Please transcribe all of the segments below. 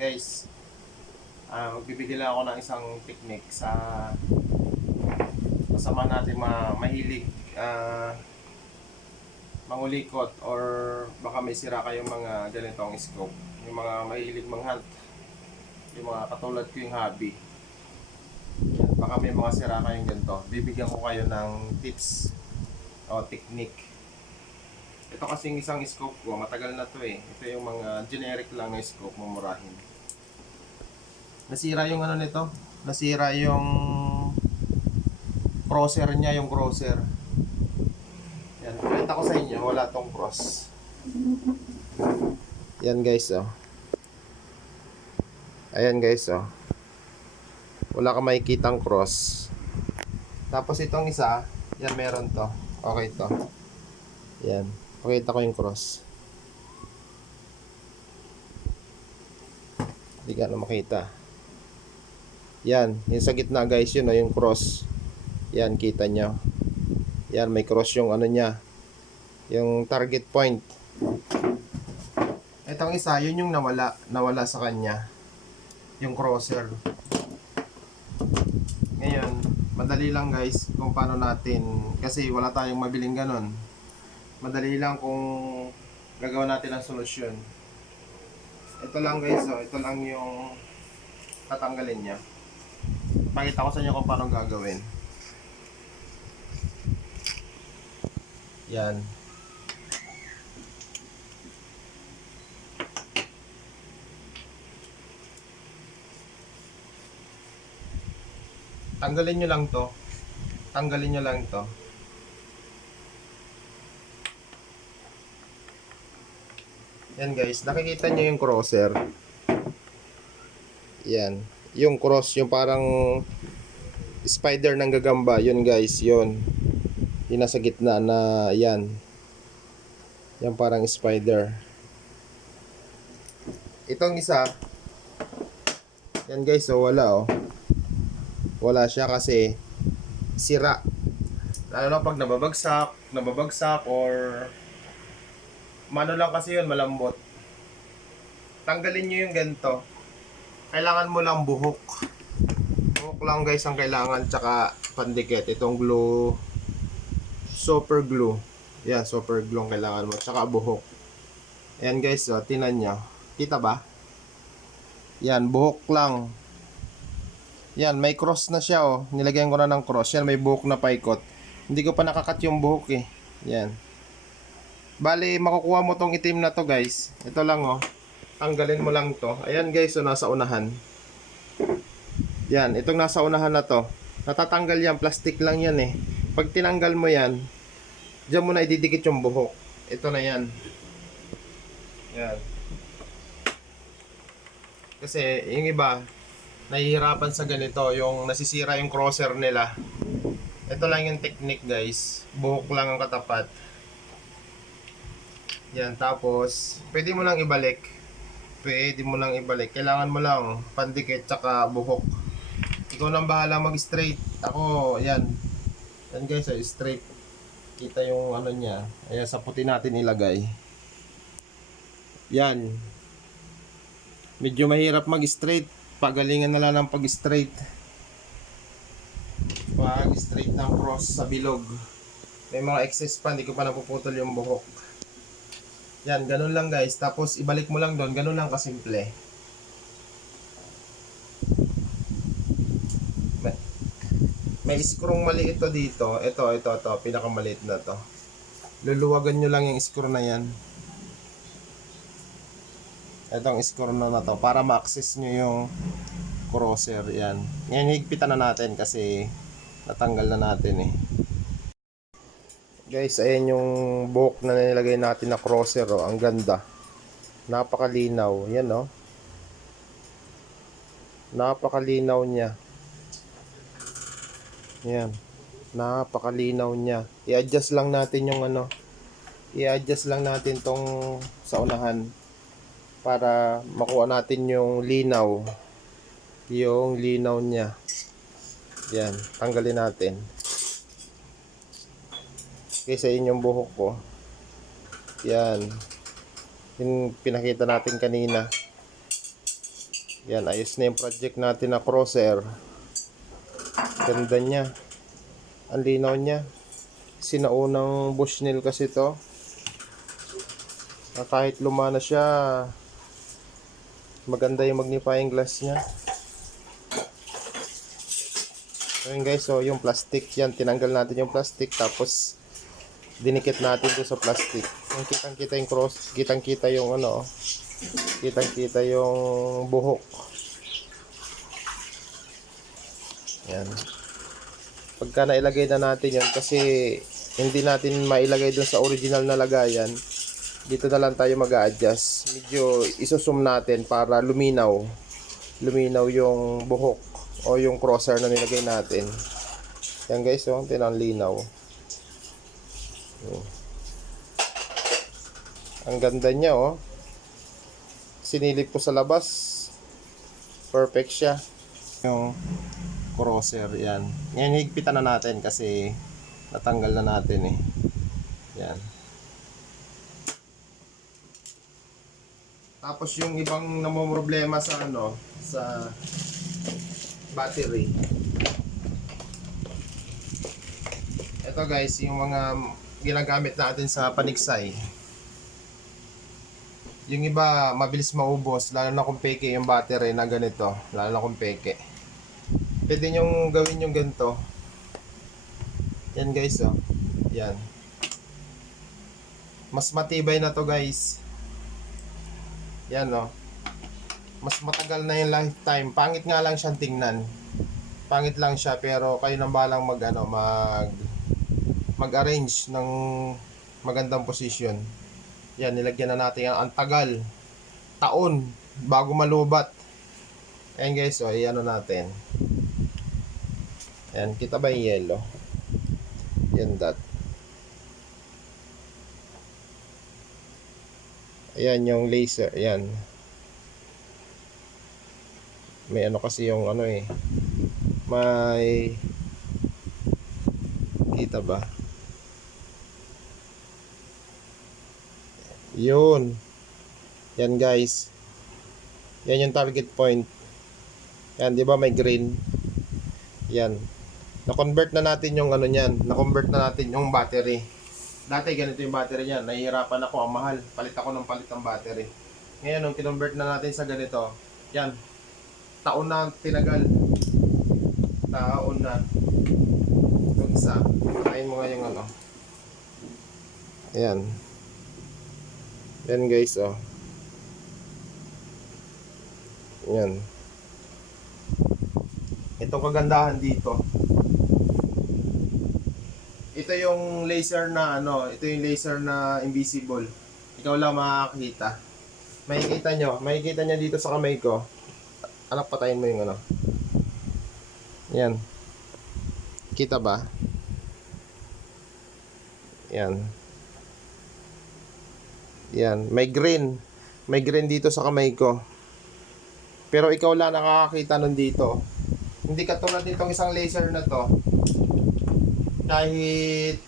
Guys, magbibigay lang ako ng isang technique sa kasama natin mahilig mangulikot or baka may sira kayong mga ganitong scope. Yung mga mahilig manghunt, yung mga katulad ko yung hobby. Yan, baka may mga sira kayong ganito. Bibigyan ko kayo ng tips o technique. Ito kasing isang scope ko, matagal na to eh. Ito yung mga generic lang na scope, mamurahin. Nasira yung ano nito, nasira yung crosser niya, yung crosser. Yan, pakita ko sa inyo, wala tong cross. Yan guys, oh. Ayan guys, oh. Wala ka makikitang cross. Tapos itong isa, yan meron to. Okay to. Yan, pakita ko yung cross. Hindi ka na makita. Yan, yung sa gitna guys, yun o, yung cross. Yan, kita nyo. Yan, may cross yung ano niya. Yung target point. Itong isa, yun yung nawala sa kanya. Yung crosser. Ngayon, madali lang guys kung paano natin, kasi wala tayong mabiling ganon. Madali lang kung gagawin natin ang solusyon. Ito lang guys, oh, ito lang yung tatanggalin niya. Pakita ko sa inyo kung paano gagawin. Yan. Tanggalin nyo lang to. Tanggalin nyo lang to. Yan guys, nakikita nyo yung crosser. Yan. Yung cross, yung parang spider ng gagamba. Yun guys, yun. Yung nasa gitna na yan. Yan parang spider. Itong isa, yan guys, so wala oh. Wala siya kasi sira. Lalo na pag nababagsak or mano lang kasi yun, malambot. Tanggalin nyo yung ganito. Kailangan mo lang buhok. Buhok lang guys ang kailangan, tsaka pandikit. Itong glue, super glue. Yan, super glue ang kailangan mo, tsaka buhok. Ayan guys, oh, tinan nyo. Kita ba? Yan, buhok lang. Yan, may cross na siya oh. Nilagyan ko na ng cross. Yan, may buhok na paikot. Hindi ko pa nakakat yung buhok eh. Yan. Bali, makukuha mo tong itim na to guys. Ito lang oh. Tanggalin mo lang to. Ayan guys, so nasa unahan. Yan, itong nasa unahan na to. Natatanggal yan, plastic lang yan eh. Pag tinanggal mo yan, diyan mo na ididikit yung buhok. Ito na yan. Yan. Kasi yung iba, nahihirapan sa ganito, yung nasisira yung crosser nila. Ito lang yung technique guys. Buhok lang ang katapat. Yan, tapos pwede mo lang ibalik. Pwede mo lang ibalik. Kailangan mo lang pandikit tsaka buhok. Ikaw nang bahala mag-straight. Ako, yan. Yan guys, ay straight. Kita yung ano niya. Ayan, sa puti natin ilagay. Yan. Medyo mahirap mag-straight. Pagalingan na lang ng pag-straight. Pag-straight ng cross sa bilog. May mga excess pa, hindi ko pa napuputol yung buhok. Yan, ganun lang guys. Tapos ibalik mo lang doon, ganun lang kasimple. May screw maliit to dito. Ito, pinakamaliit na to. Luluwagan nyo lang yung screw na yan. Itong screw na to para ma-access nyo yung crosser. Yan. Ngayon higpitan na natin kasi natanggal na natin eh. Guys, ayan yung buhok na nilagay natin na crosser oh. Ang ganda. Napakalinaw. Yan oh. Napakalinaw niya. Yan. Napakalinaw niya. I-adjust lang natin yung ano. I-adjust lang natin tong sa unahan para makuha natin yung linaw. Yung linaw niya. Yan. Tanggalin natin. Okay, sa inyong buhok ko. Yan. Yung pinakita natin kanina. Yan, ayos na yung project natin na crosser. Ganda niya. Ang linaw niya. Sinaunang Bushnell kasi to. Kahit luma na siya, maganda yung magnifying glass niya. So yun guys, so yung plastic yan, tinanggal natin yung plastic tapos dinikit natin doon sa plastic. Yung kitang-kita yung cross, kitang-kita yung ano, kitang-kita yung buhok. Yan. Pagka nailagay na natin yan, kasi hindi natin mailagay doon sa original na lagayan, dito na lang tayo mag-a-adjust. Medyo isusum natin para luminaw. Luminaw yung buhok o yung crosser na nilagay natin. Yan guys, oh, tinang linaw. Ang ganda niya, oh. Sinilip ko sa labas. Perfect siya. Yung crosser, yan. Ngayon higpitan na natin kasi natanggal na natin eh. Yan. Tapos yung ibang namomroblema sa ano, sa battery. Ito guys, yung mga ginagamit natin sa paniksay. Yung iba mabilis maubos, lalo na kung peke yung battery na ganito, lalo na kung peke. Pwede nyong gawin yung ganito. Yan guys, oh. Yan. Mas matibay na to guys. Yan, oh. Mas matagal na yung lifetime. Pangit nga lang siyang tingnan. Pangit lang siya, pero kayo nang balang mag-arrange ng magandang posisyon. Yan, nilagyan na natin yan. Ang tagal. Taon bago malubat. Ayan guys, oh, i-ano natin. Ayan, kita ba yung yellow? Yan, dot. Ayan yung laser. Ayan. May ano kasi yung ano eh. May kita ba? Yun. Yan guys. Yan yung target point. Yan, di ba may green? Yan. Na-convert na natin yung ano niyan. Na-convert na natin yung battery. Dati ganito yung battery niyan. Nahihirapan ako, ang mahal. Palit ako ng palit ng battery. Ngayon, nung kinonvert na natin sa ganito, yan. Taon na tinagal. Taon na. Yung isa. Kain mo nga yung ano. Ayan. Yan guys, oh. Yan. Itong kagandahan dito. Ito yung laser na ano, ito yung laser na invisible. Ikaw lang makakita. Makikita nyo dito sa kamay ko. Anak, patayin mo yung ano. Yan. Kita ba? Yan. Yan. May green. May green dito sa kamay ko. Pero ikaw lang nakakakita nun dito. Hindi katulad nitong isang laser na to. Kahit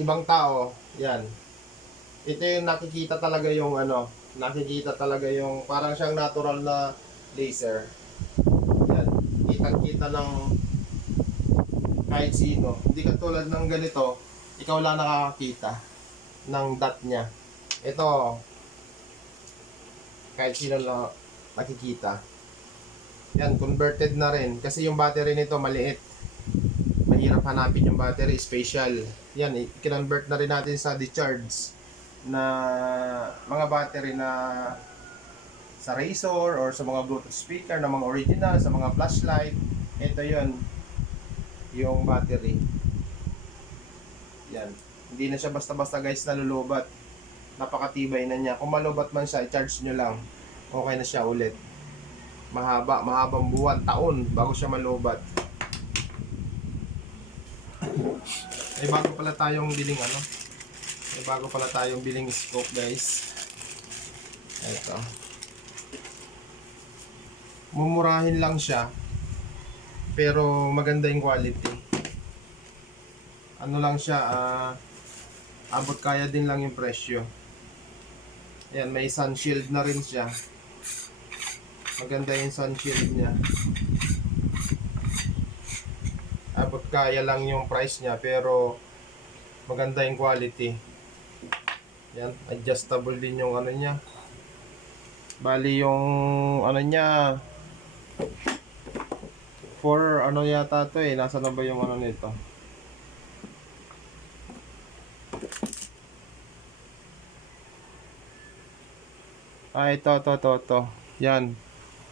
ibang tao, yan. Ito yung nakikita talaga yung ano, nakikita talaga yung parang siyang natural na laser. Yan. Kitang-kita ng kahit sino. Hindi katulad ng ganito, ikaw lang nakakakita ng dot niya. Ito, kahit sino lang nakikita. Yan, converted na rin. Kasi yung battery nito maliit. Mahirap hanapin yung battery, special. Yan, i-convert na rin natin sa discharge na mga battery na sa Razor or sa mga Bluetooth speaker na mga original, sa mga flashlight. Ito yon yung battery. Yan. Hindi na siya basta-basta guys nalulubat. Napakatibay na niya. Kung malubat man siya, i-charge nyo lang. Okay na siya ulit. Mahabang buwan, taon bago siya malubat. May bago pala tayong biling ano. May bago pala tayong biling scope guys. Ito. Mumurahin lang siya. Pero maganda yung quality. Ano lang siya, abot kaya din lang yung presyo. Ayan, may sun shield na rin siya. Maganda yung sunshield niya. Abot kaya lang yung price niya pero maganda yung quality. Yan, adjustable din yung ano niya. Bali yung ano niya, for ano yata to eh, nasa na ba yung ano nito? Ito. Yan.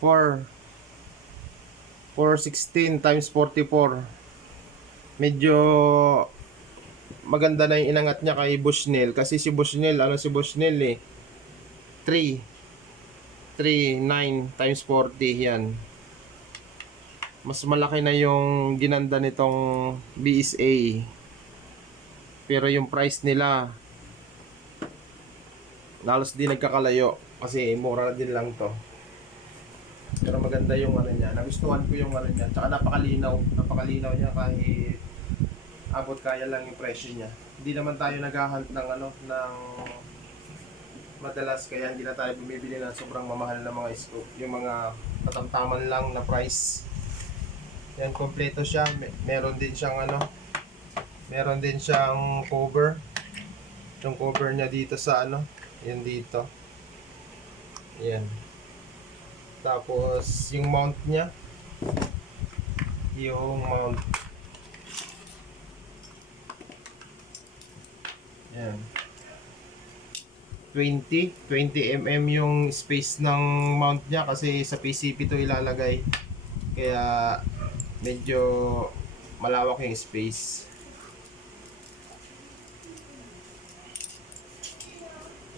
416 times 44. Medyo maganda na yung inangat niya kay Bushnell. Kasi si Bushnell, si Bushnell eh. 9 times 40. Yan. Mas malaki na yung ginanda nitong BSA. Pero yung price nila, halos di nagkakalayo. Kasi mura na din lang to. Pero maganda yung ano niya. Nagustuhan ko yung ano niya. Tsaka napakalinaw. Napakalinaw niya kahit abot kaya lang yung presyo niya. Hindi naman tayo naghahunt ng ano, ng madalas, kaya hindi na tayo bumibili ng sobrang mamahal na mga scope. Yung mga katamtaman lang na price. Yan, kompleto siya. Meron din siyang ano, meron din siyang cover. Yung cover niya dito sa ano, yan dito. Yan. Tapos yung mount niya, yung mount, yan, 20 mm yung space ng mount niya kasi sa PCP to ilalagay, kaya medyo malawak yung space.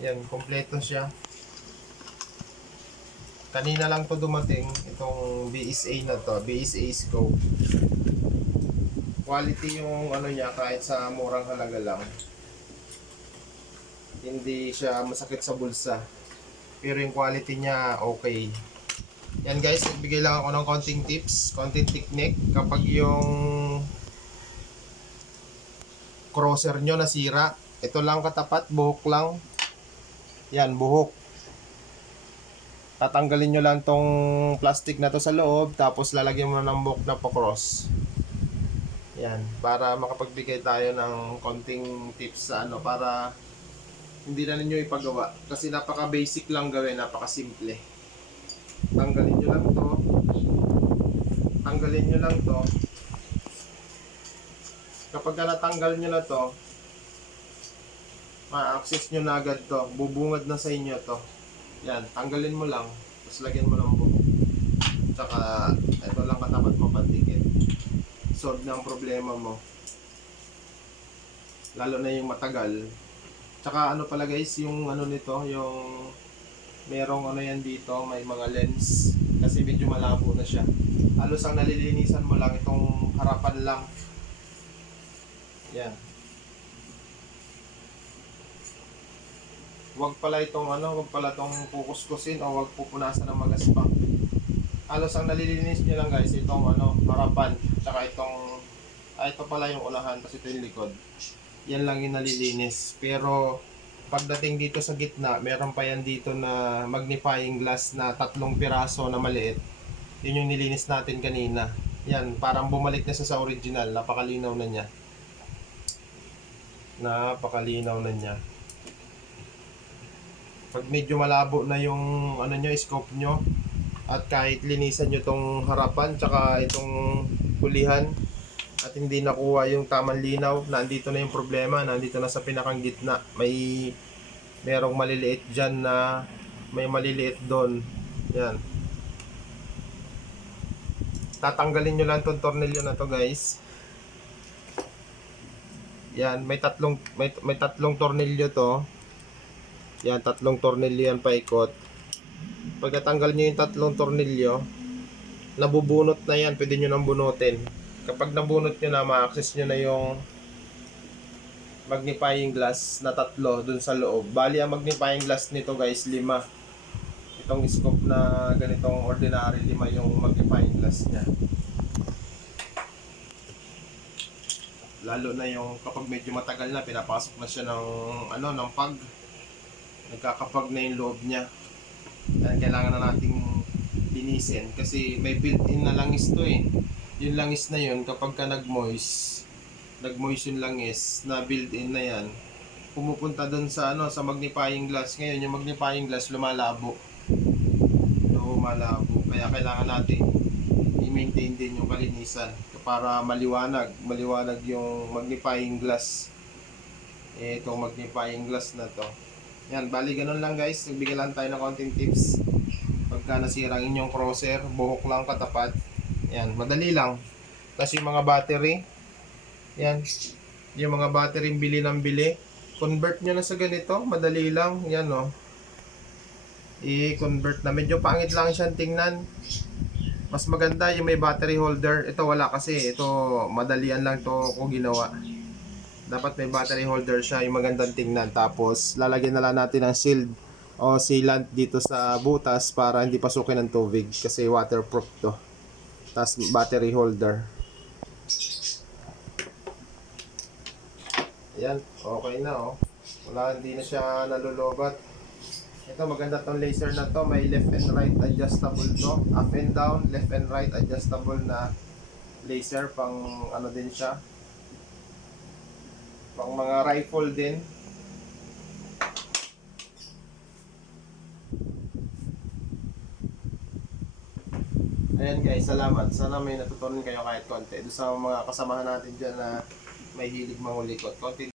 Yan, kompleto siya. Kanina lang to dumating, itong BSA na to, BSA scope. Quality yung ano niya, kahit sa murang halaga lang. Hindi siya masakit sa bulsa. Pero yung quality niya okay. Yan guys, nagbigay lang ako ng konting tips, konting technique. Kapag yung crosser nyo nasira, ito lang katapat, buhok lang. Yan, buhok. Tatanggalin nyo lang tong plastic na to sa loob, tapos lalagyan mo ng buhok na pa-cross. Yan, para makapagbigay tayo ng konting tips sa ano, para hindi na ninyo ipagawa. Kasi napaka-basic lang gawin, napaka-simple. Tanggalin nyo lang to. Tanggalin nyo lang to. Kapag natanggal nyo na to, ma-access nyo na agad to. Bubungad na sa inyo to. Yan, tanggalin mo lang. Tapos lagyan mo ng buhok. Tsaka, ito lang katapat mo pandikit. Solve na ang problema mo. Lalo na yung matagal. Tsaka ano pala guys, yung ano nito, yung merong ano yan dito, may mga lens. Kasi medyo malabo na siya. Halos ang nalilinisan mo lang, itong harapan lang. Yan. Wag pala itong kukuskusin o wag pupunasan ng magaspang. Halos ang nalilinis niyo lang guys, itong harapan, tsaka ito pala yung unahan, kasi ito yung likod. Yan lang yung nalilinis. Pero pagdating dito sa gitna, meron pa yan dito na magnifying glass na 3 piraso na maliit. Yun yung nilinis natin kanina. Yan, parang bumalik na siya sa original. Napakalinaw na niya. Napakalinaw na niya. Pag medyo malabo na yung scope nyo, at kahit linisan nyo tong harapan tsaka itong hulihan, at hindi nakuha yung tamang linaw, nandito na yung problema, nandito na sa pinakang gitna. Merong maliliit dyan na may maliliit doon. Yan. Tatanggalin nyo lang tong tornilyo na to guys. Yan, may tatlong tornilyo to. Yan, 3 tornilyo yan paikot. Pag natanggal nyo yung 3 tornilyo, nabubunot na yan, pwede nyo nang bunutin. Kapag nabunot nyo na, ma-access nyo na yung magnifying glass na 3 dun sa loob. Bali, ang magnifying glass nito guys, 5. Itong scope na ganitong ordinary, 5 yung magnifying glass nya. Lalo na yung kapag medyo matagal na, pinapasok na siya ng pag. Nagkakapag na yung loob niya. Kaya kailangan na nating linisin kasi may built-in na langis to eh. Yung langis na yun kapag ka nag-moist yung langis na built-in na yan, pumupunta doon sa ano sa magnifying glass. Ngayon yung magnifying glass lumalabo. Kaya kailangan natin i-maintain din yung kalinisan para maliwanag yung magnifying glass. Itong magnifying glass na to. Yan, bali ganun lang guys. Nagbigay lang tayo ng konting tips. Pagka nasira ang inyong crosser, buhok lang katapat. Yan, madali lang. Tapos yung mga battery, yan, yung mga battery bili ng bili, convert nyo na sa ganito, madali lang. Yan o, i-convert na. Medyo pangit lang siyang tingnan. Mas maganda yung may battery holder. Ito wala kasi, ito madalian lang to ko ginawa. Dapat may battery holder siya, yung magandang tingnan. Tapos lalagyan na lang natin ng shield o sealant dito sa butas para hindi pasukin ng tubig kasi waterproof to. Tapos battery holder. Ayan, okay na oh. Wala, hindi na siya nalulobat. Ito maganda tong laser na to, may left and right adjustable to. Up and down, left and right adjustable na laser, pang ano din siya. Pang mga rifle din. Ayan guys, salamat. Sana may natutunan kayo kahit konti. Doon sa mga kasamahan natin dyan na may hilig mangulikot. Konti